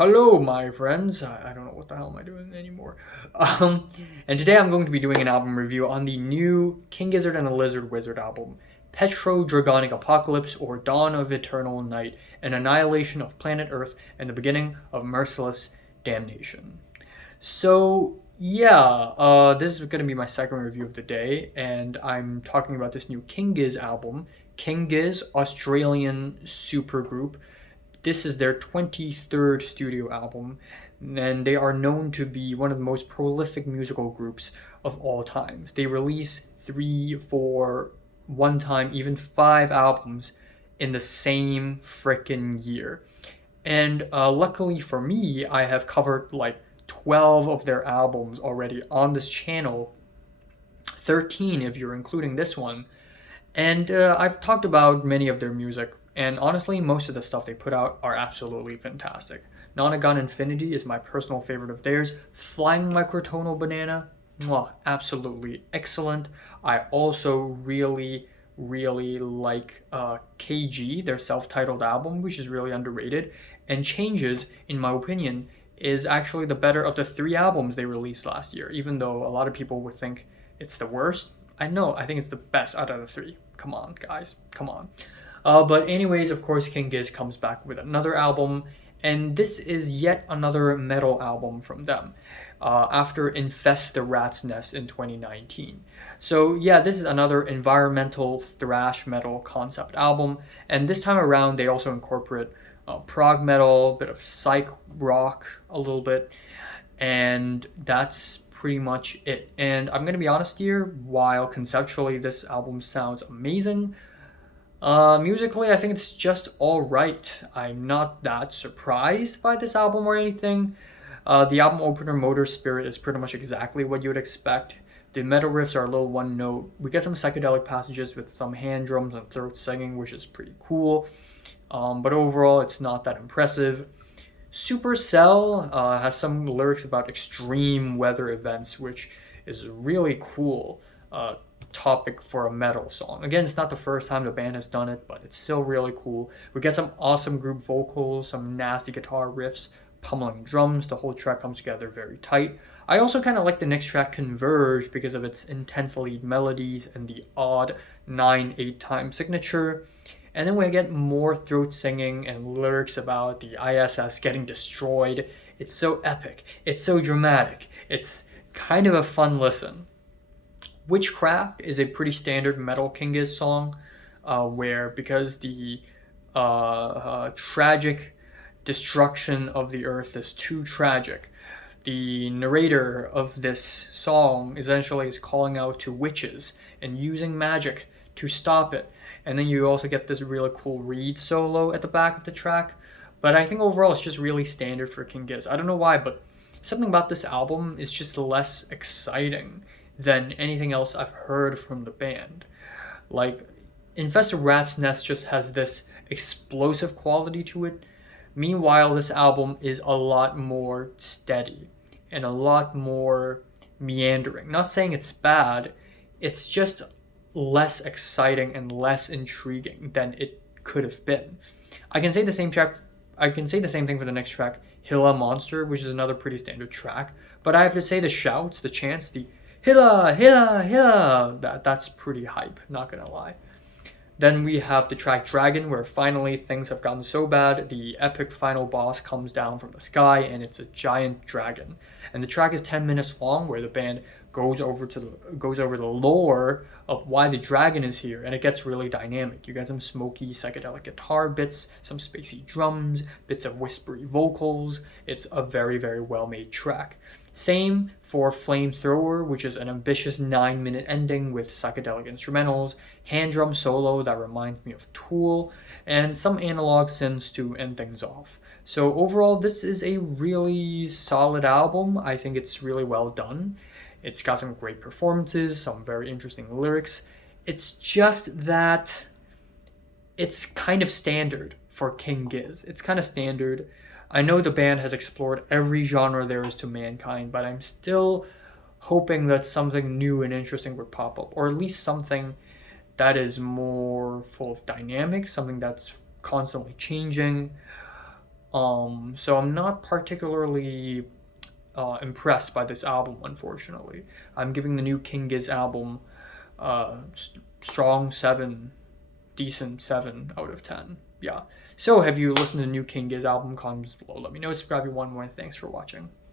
Hello, my friends. I don't know what the hell am I doing anymore. And today I'm going to be doing an album review on the new King Gizzard and the Lizard Wizard album, PetroDragonic Apocalypse or Dawn of Eternal Night, an annihilation of planet Earth and the beginning of merciless damnation. So yeah, this is going to be my second review of the day, and I'm talking about this new King Giz album. King Giz, Australian supergroup. This is their 23rd studio album, and they are known to be one of the most prolific musical groups of all time. They release 3, 4, one time, even 5 albums in the same frickin' year. And luckily for me, I have covered like 12 of their albums already on this channel, 13 if you're including this one. And I've talked about many of their music, and honestly, most of the stuff they put out are absolutely fantastic. Nonagon Infinity is my personal favorite of theirs. Flying Microtonal Banana, mwah, absolutely excellent. I also really like KG, their self-titled album, which is really underrated. And Changes, in my opinion, is actually the better of the 3 albums they released last year, even though a lot of people would think it's the worst. I know, I think it's the best out of the 3. Come on, guys, come on. But anyways, of course, King Giz comes back with another album, and this is yet another metal album from them, after Infest the Rat's Nest in 2019. So yeah, this is another environmental thrash metal concept album, and this time around they also incorporate prog metal, a bit of psych rock, a little bit, and that's pretty much it. And I'm gonna be honest here, while conceptually this album sounds amazing, musically I think it's just alright. I'm not that surprised by this album or anything. The album opener, Motor Spirit, is pretty much exactly what you would expect. The metal riffs are a little one note. We get some psychedelic passages with some hand drums and throat singing, which is pretty cool. But overall, it's not that impressive. Supercell has some lyrics about extreme weather events, which is really cool topic for a metal song. Again, it's not the first time the band has done it, but it's still really cool. We get some awesome group vocals, some nasty guitar riffs, pummeling drums. The whole track comes together very tight. I also kind of like the next track, Converge, because of its intense lead melodies and the odd 9/8 time signature. And then we get more throat singing and lyrics about the ISS getting destroyed. It's so epic. It's so dramatic. It's kind of a fun listen. Witchcraft is a pretty standard metal King Giz song, where because the tragic destruction of the earth is too tragic, the narrator of this song essentially is calling out to witches and using magic to stop it. And then you also get this really cool reed solo at the back of the track. But I think overall it's just really standard for King Giz. I don't know why, but something about this album is just less exciting than anything else I've heard from the band. Like, Infest the Rat's Nest just has this explosive quality to it. Meanwhile, this album is a lot more steady and a lot more meandering. Not saying it's bad, it's just less exciting and less intriguing than it could have been. I can say the same thing for the next track, Hilla Monster, which is another pretty standard track. But I have to say the shouts, the chants, the Hilla, Hilla, Hilla, that's pretty hype, not gonna lie. Then we have the track Dragon, where finally things have gotten so bad, the epic final boss comes down from the sky, and it's a giant dragon. And the track is 10 minutes long, where the band goes over the lore of why the dragon is here, and it gets really dynamic. You get some smoky psychedelic guitar bits, some spacey drums, bits of whispery vocals. It's a very well-made track. Same for Flamethrower, which is an ambitious 9-minute ending with psychedelic instrumentals, hand drum solo that reminds me of Tool, and some analog synths to end things off. So overall, this is a really solid album. I think it's really well done. It's got some great performances, some very interesting lyrics. It's just that it's kind of standard for King Giz. It's kind of standard. I know the band has explored every genre there is to mankind, but I'm still hoping that something new and interesting would pop up, or at least something that is more full of dynamics, something that's constantly changing. So I'm not particularly impressed by this album, unfortunately. I'm giving the new King Giz album strong 7, decent 7 out of 10. Yeah. So have you listened to the new King Giz album? Comments below. Let me know. Subscribe if you want more. Thanks for watching.